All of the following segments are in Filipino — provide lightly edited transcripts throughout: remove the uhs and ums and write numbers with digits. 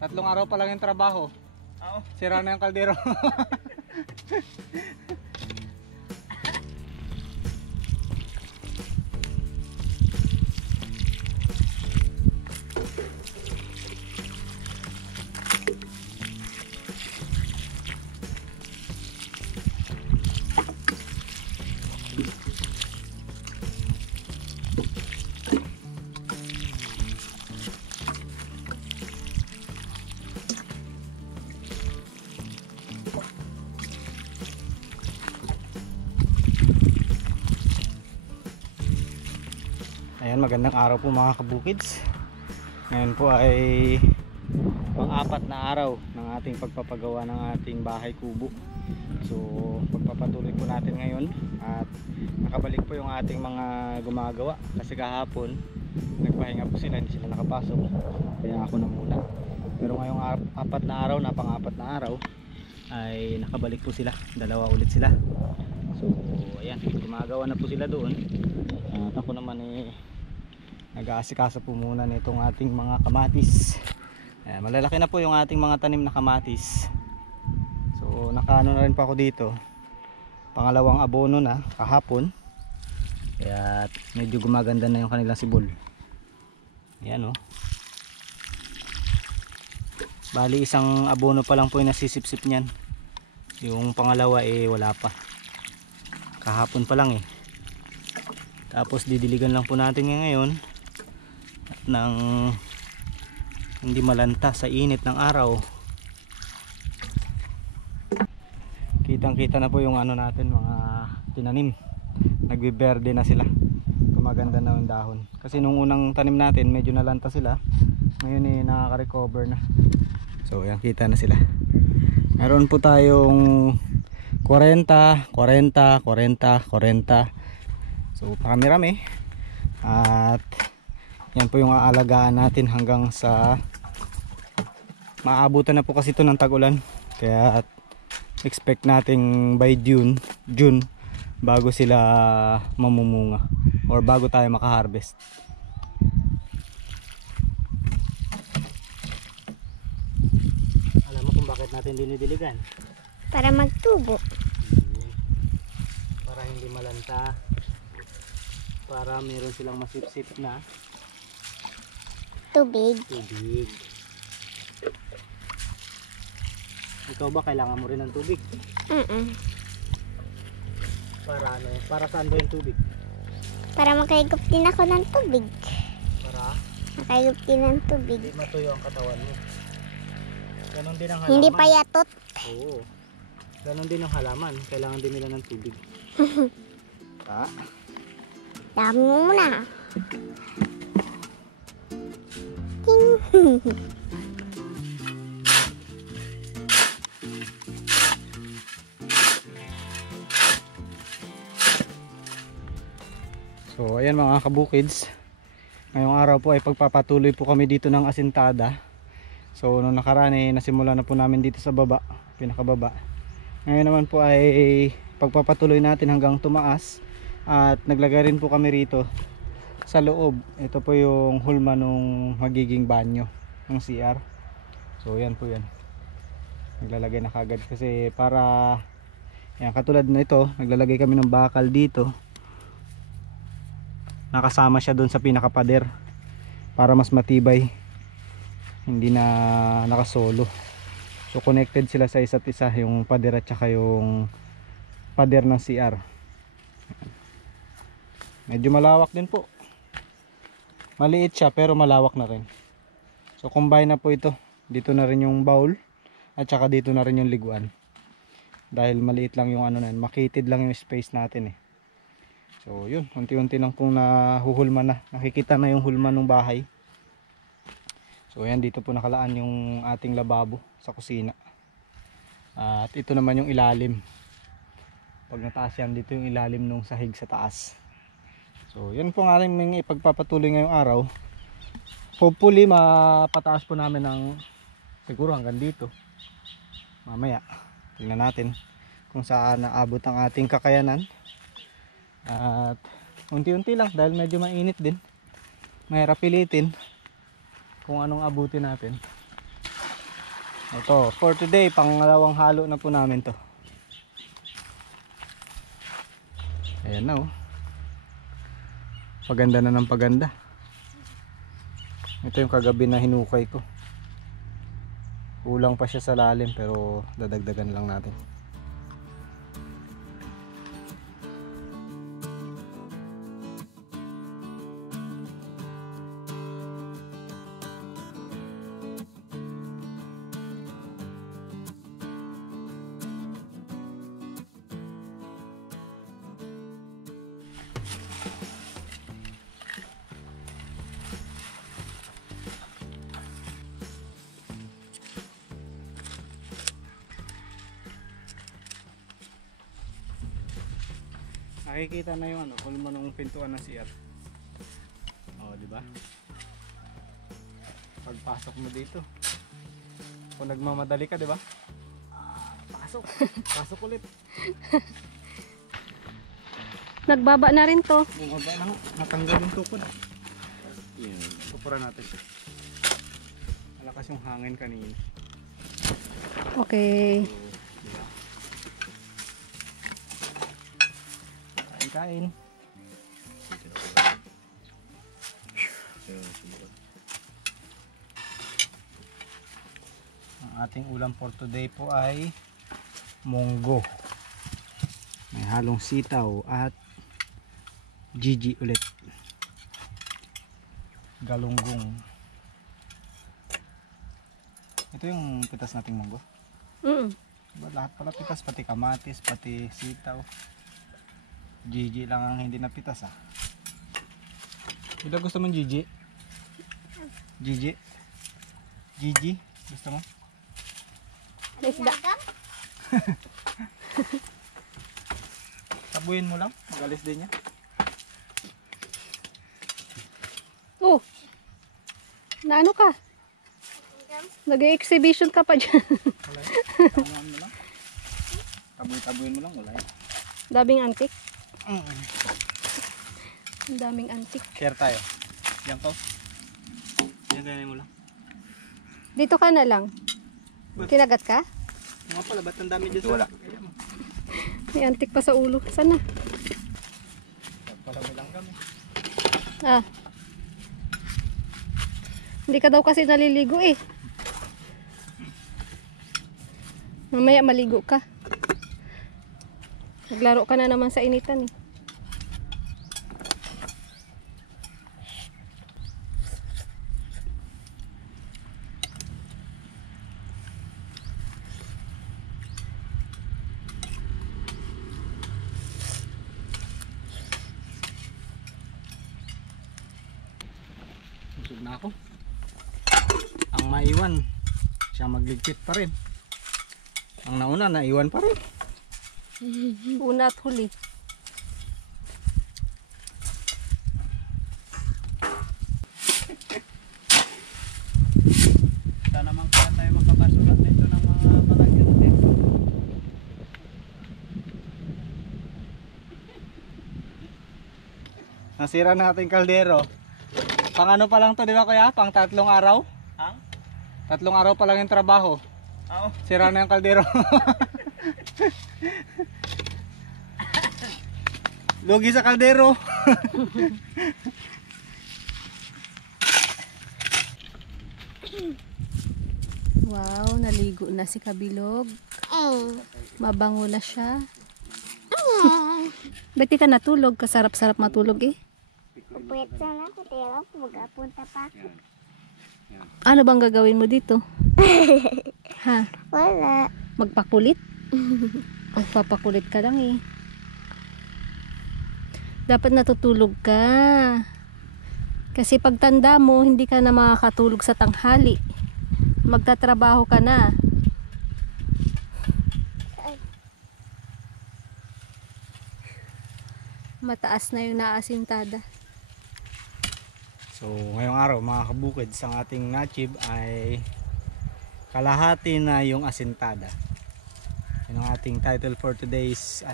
Tatlong araw pa lang yung trabaho. Sira na yung kaldero. Ayan, magandang araw po mga kabukids. Ngayon po ay pang-apat na araw ng ating pagpapagawa ng ating bahay kubo. So pagpapatuloy po natin ngayon at nakabalik po yung ating mga gumagawa kasi kahapon nagpahinga po sila, hindi sila nakapasok, kaya ako na muna. Pero ngayong apat na araw na pang-apat na araw ay nakabalik po sila, dalawa ulit sila. So ayan, gumagawa na po sila doon at ako naman nag-aasikaso po muna nitong ating mga kamatis. Malalaki na po yung ating mga tanim na kamatis. So nakaano na rin pa ako dito, pangalawang abono na kahapon, kaya medyo gumaganda na yung kanilang sibol. Ayan, oh. Bali isang abono pa lang po yung nasisip-sip nyan. Yung pangalawa wala pa, kahapon pa lang Tapos didiligan lang po natin ngayon at nang hindi malanta sa init ng araw. Kitang kita na po yung ano natin, mga tinanim, nagbiberde na sila, gumaganda na yung dahon. Kasi nung unang tanim natin medyo nalanta sila, ngayon nakaka-recover na. So ayan, kita na sila. Meron po tayong 40, 40, 40, 40. So marami-rami. At yan po yung aalagaan natin hanggang sa maabutan na po kasi ito ng tag-ulan. Kaya expect nating by June bago sila mamumunga or bago tayo makaharvest. Alam mo kung bakit natin dinidiligan? Para magtubo. Para hindi malanta, para meron silang masip-sip na Tubig. Ikaw ba kailangan mo rin ng tubig? Para ano? Para saan ba yung tubig? Para makaigop din ako ng tubig. Para Makaigop din ng tubig. hindi matuyo ang katawan mo. Ganon din ang halaman. Hindi payatot. Oo. Ganon din ang halaman. Kailangan din nila ng tubig. Dami mo muna. So ayan mga kabukids, ngayong araw po ay pagpapatuloy po kami dito ng asintada. So nung nakaraan nasimula na po namin dito sa baba, pinakababa. Ngayon naman po ay pagpapatuloy natin hanggang tumaas. At naglagay rin po kami rito sa loob. Ito po yung hulma nung magiging banyo ng CR. So yan po yan, naglalagay na kagad kasi para yan, katulad na ito, naglalagay kami ng bakal dito, nakasama siya doon sa pinakapader para mas matibay, hindi na nakasolo. So connected sila sa isa't isa, yung pader at saka yung pader ng CR. Medyo malawak din po, maliit siya pero malawak na rin. So combine na po ito, dito na rin yung bowl at saka dito na rin yung liguan, dahil maliit lang yung ano na, makitid lang yung space natin So yun, unti-unti lang pong nahuhulma na, nakikita na yung hulma ng bahay. So yan, dito po nakalaan yung ating lababo sa kusina. At ito naman yung ilalim, pag nataas yan, dito yung ilalim nung sahig sa taas. So yan po ang aming ipagpapatuloy ngayong araw. Hopefully mapataas po namin ng siguro hanggang dito. Mamaya tingnan natin kung saan naabot ang ating kakayanan. At unti-unti lang dahil medyo mainit din, mahirap pilitin kung anong abutin natin. Ito, for today, pangalawang halo na po namin to. Ayan na oh. Paganda na ng paganda. Ito yung kagabi na hinukay ko. Kulang pa siya sa lalim pero dadagdagan lang natin. Nakikita na yung kulmo ng pintuan ng CR. Oh, di ba? Pagpasok mo dito. Kung nagmamadali ka, di ba? Pasok. Pasok ulit. Nagbaba na rin to. Bumaba na. Natanggal yung tukod. Tupuran natin. Malakas yung hangin kanina. Okay. Diba? Kain. Ang ating ulam for today po ay munggo. May halong sitaw at Gigi ulit. Galunggong. Ito yung pitas nating munggo. Diba, lahat pala pitas, pati kamatis, pati sitaw. Gigi lang ang hindi napitas ah. Bila gusto mong Gigi? Gigi? Gigi? Gusto mo? Isda. Tabuin mo lang, magalis din niya. Oh. Naano ka? Nag-exhibition ka pa dyan. Wala yun. Tabuin mo lang. Tabuin mo lang, wala yun. Daming antik. Ang daming antik. Share tayo. Diyan ko. Ganyan mo lang. Dito ka na lang. Kinagat ka? Mga pala, ba't ang dami dyan sa wala? May antik pa sa ulo. Sana. Pagpalami lang kami. Ah. Hindi ka daw kasi naliligo eh. Mamaya maligo ka. Naglaro ka na naman sa initan eh. Busog na ako. Ang maiwan, siya magligpit pa rin. Ang nauna, naiwan pa rin. Una at huli. Sana naman kaya tayo makabasulat nito ng mga palagyan natin. Nasira na ating kaldero. Pang ano pa lang to, di ba kuya? Pang 3 araw? Ang? 3 araw pa lang yung trabaho. Oo. Sira na yung kaldero. Lugi sa kaldero. Wow, naligo na si Kabilog. Mabango na siya. Ba't di ka natulog? Kasarap-sarap matulog eh. Pupwet sana ako, pero mag-apunta pa ako. Ano bang gagawin mo dito? Ha? Wala. Magpakulit? Magpapakulit ka lang eh. Dapat natutulog ka. Kasi pagtanda mo, hindi ka na makakatulog sa tanghali. Magtatrabaho ka na. Mataas na yung naasintada. So ngayong araw mga kabukid, ang ating na-achieve ay kalahati na yung asintada. Yun ang ating title for today's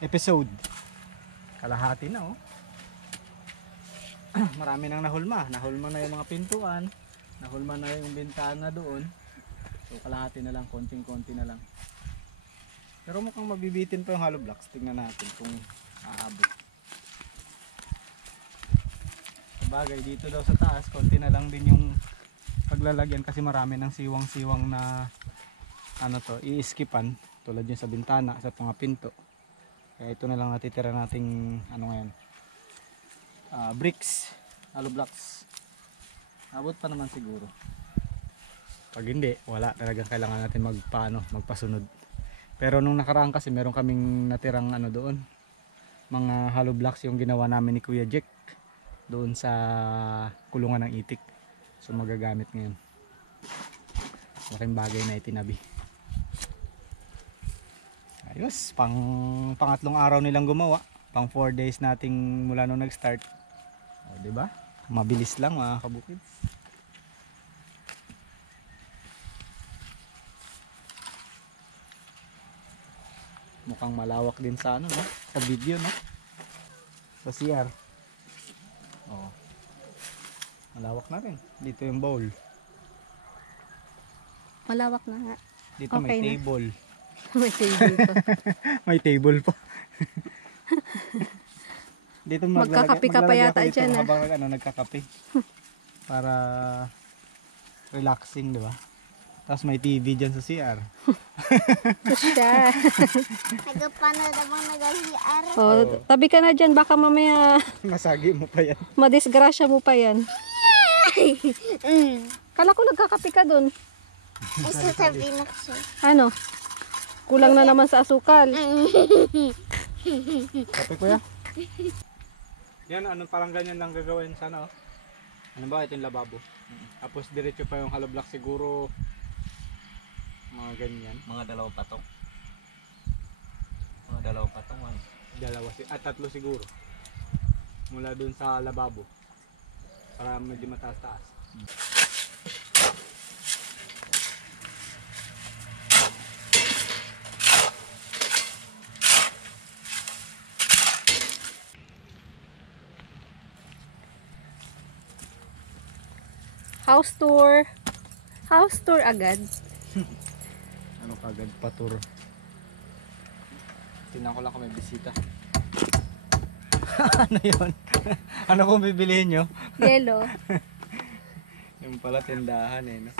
episode. Kalahati na oh. Marami nang nahulma. Nahulma na yung mga pintuan. Nahulma na yung bintana doon. So So kalahati na lang, konting-konti na lang. Pero mukhang mabibitin pa yung hollow blocks. Tingnan natin kung aabot. Sabagay, dito daw sa taas, konti na lang din yung paglalagyan kasi marami ng siwang-siwang na ano to, i-skipan tulad yung sa bintana, sa mga pinto. Kaya ito na lang natitira nating ano ngayon, bricks, hollow blocks. Abot pa naman siguro. Pag hindi, wala talagang kailangan natin magpasunod. Pero nung nakaraan kasi meron kaming natirang ano doon, mga hollow blocks yung ginawa namin ni Kuya Jack doon sa kulungan ng itik. So magagamit ngayon. Malaking bagay na itinabi. Ayos, pangatlong araw nilang gumawa. Pang 4 days nating mula nung nag-start. O, diba? Mabilis lang mga kabukid. Mukhang malawak din sa ano, no? Sa video, no? Sa CR. Oh. Malawak na rin. Dito yung bowl. Malawak na nga. Dito Okay may na. table. May table pa. May table pa. Dito Magkakape ka pa maglalagay yata ako dito dyan, ah. habang nagkakape. Para relaxing, di ba? Tapos may TV dyan sa CR. Ito siya. Nagapanood namang nag-CR. Oh, tabi ka na dyan. Baka mamaya Masagi mo pa yan. madisgrasya mo pa yan. Kala ko nagkakape ka dun. Sasabihin ako siya. Ano? Kulang na naman sa asukal. Kape kuya? Yan, ano, parang ganyan lang gagawin sana, oh. Ano ba, ito yung lababo. Tapos diretso pa yung hollow block siguro. Mga ganyan. Mga dalawang patong. Mga dalawang patong. Tatlo siguro. Mula dun sa lababo. Para medyo mataas-taas. House tour. House tour agad. Ano kagad patur. Tingnan ko lang kung may bisita. Ano yun? Ano kung bibilihin nyo? Yellow. Yung pala tindahan eh, no?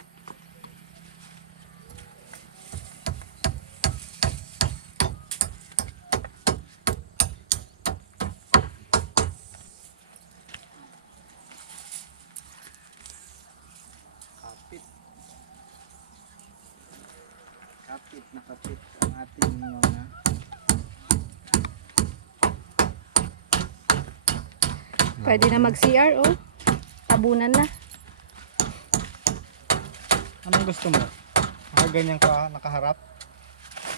Kapit ang ating mga Pwede na mag-CR, oh. Tabunan na. Anong gusto mo? Ganyan ka nakaharap?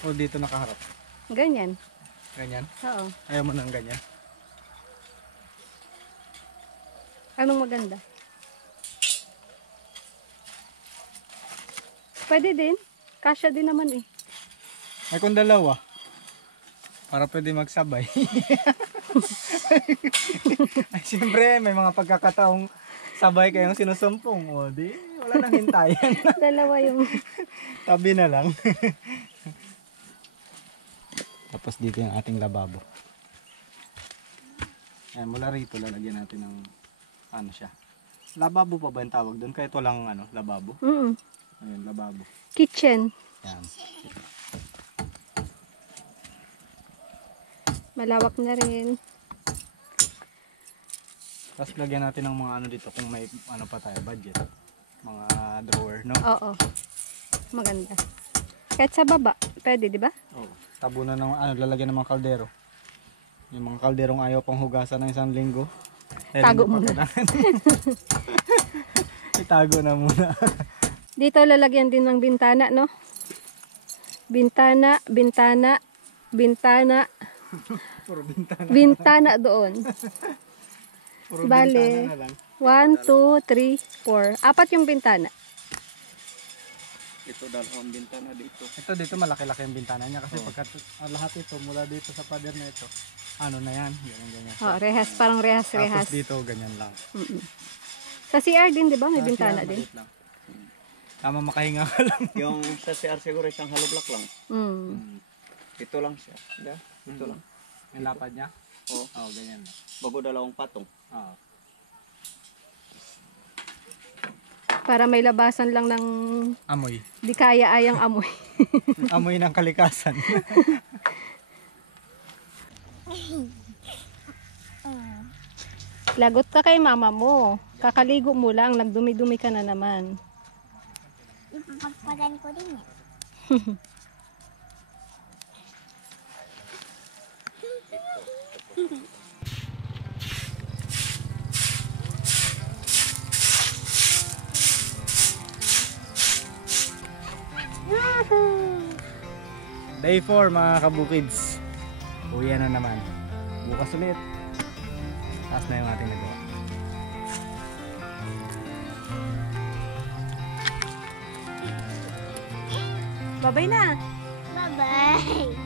O dito nakaharap? Ganyan. Ganyan? Oo. Ayaw mo ng ganyan? Anong maganda? Pwede din. Kasya din naman eh. Ay kung dalawa. Para pwede magsabay. Ay siyempre may mga pagkakataong sabay kayong sinusumpong. O di, wala nang hintayan. Dalawa yung... Tabi na lang. Tapos dito yung ating lababo. Ayan, mula rito lalagyan natin ng ano siya. Lababo pa ba yung tawag doon? Kahit walang ano, lababo. Ayan, lababo. Kitchen. Ayan. Malawak na rin. Tapos lagyan natin ng mga ano dito kung may ano pa tayo, budget. Mga drawer, no? Oo. Maganda. Kahit sa baba. Pwede, di ba? Oo. Tabunan ng ano, lalagyan ng mga kaldero. Yung mga kalderong ayaw pang hugasan ng isang linggo. Tago hindi pa muna. kailangan. Itago na muna. Dito lalagyan din ng bintana, no? Bintana, bintana, bintana, Puro bintana. bintana doon. Puro Bale. bintana na lang. 1, 2, 3, 4. Apat yung bintana. Ito dalawang bintana dito. Ito dito malaki-laki yung bintana niya kasi pagka lahat ito mula dito sa pader na ito, ano na yan, ganyan. Oh, rehas, parang rehas. Tapos dito ganyan lang. Sa CR din, di ba? May Sa bintana CR, din. maliit lang. Tama makahinga ka lang. Yung sa CR siguro isang hollow block lang. Mm. Ito lang siya. Hindi, ito lang. Yung lapad niya? Oo. Oo, ganyan. Bago dalawang patong. Oo. Para may labasan lang ng Amoy. di kaya ayang amoy. Amoy ng kalikasan. Lagot ka kay mama mo. Kakaligo mo lang, nagdumi-dumi ka na naman. Ipapagpagan ko din yan. Day 4 mga kabukids. Uwi na naman. Bukas ulit. Taas na yung ating nagawa. Babay na. Bye-bye.